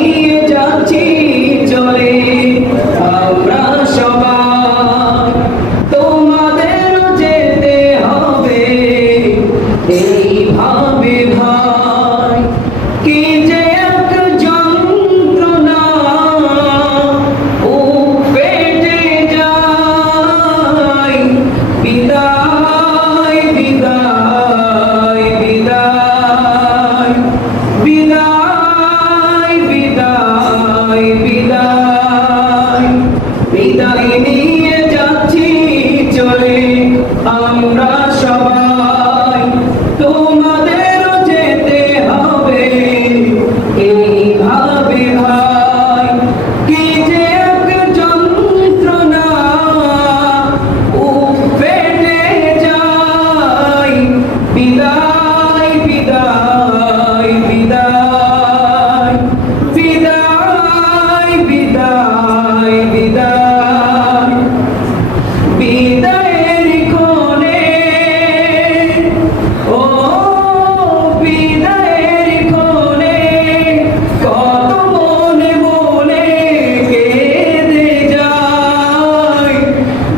নিয়ে যাচ্ছি চলে আমরা সবাই, তোমাদেরও যেতে হবে এইভাবে ভাই। কি যে এক যন্ত্রণা বুক ফেটে যায়, বিদায় বিদায় বিদায় বিদায় বিদায় বিদায় বিদায় নিয়ে যাচ্ছি চলে আমরা সবাই, তোমাদেরও যেতে হবে এইভাবে ভাই। কি যে এক যন্ত্রণা বুক ফেটে যায়, বিদায় বিদায় বিদায় বিদায় বিদায় বিদায় বিদায়ের ক্ষণে, ও বিদায়ের ক্ষণে কত মনে মনে কেঁদে যায়,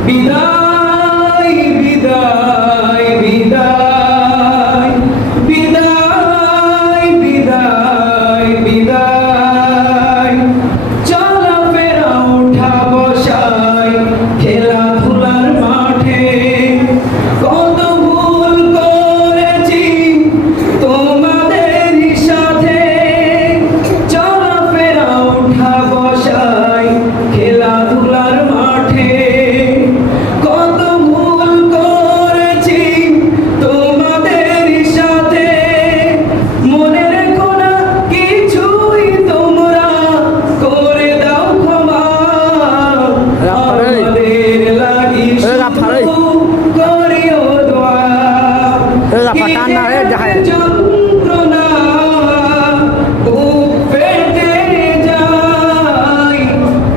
বিদায় বিদায় বিদায় বিদায় বিদায় বিদায়। চলাফেরা উঠা বসাই খেলাধুলার মাঠে, কত ভুল করেছি তোমাদের সাথে। চলাফেরা উঠা বসাই খেলাধুলার মাঠে, কত ভুল করেছি তোমাদের সাথে। মনে রেখো না কিছুই তোমরা, করে দাও ক্ষমা আমাদের লাগি শুধু করিও দোয়া। কি যে এক যন্ত্রণা বুক ফেটে যায়,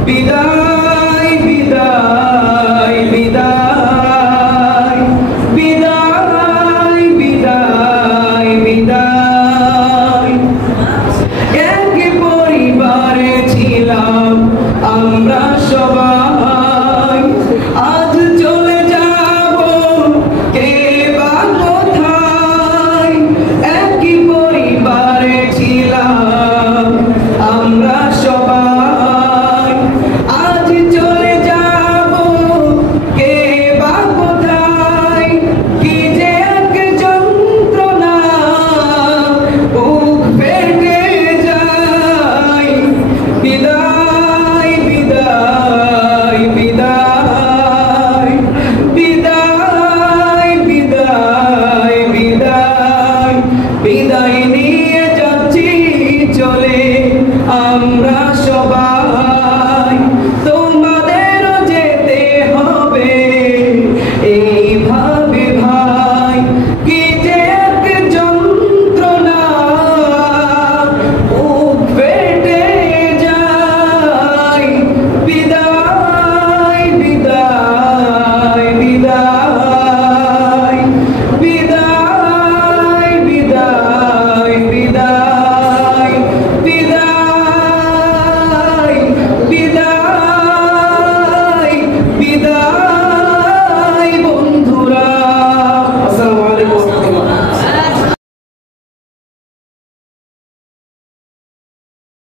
বিদায় বিদায় বিদায় বিদায় বিদায় বিদায়। এক পরিবারে ছিলাম আমরা সবাই, আজ চলে যাব কে বা কোথায়। একই পরিবারে ছিলাম আমরা সবাই, আজ চলে যাব কে বা কোথায়। কি যে এক যন্ত্রণা বুক ফেটে যায়, বিদায় বিদায় বিদায় বিদায় বিদায় বিদায় বিদায় নিয়ে যাচ্ছি চলে আমরা সবাই।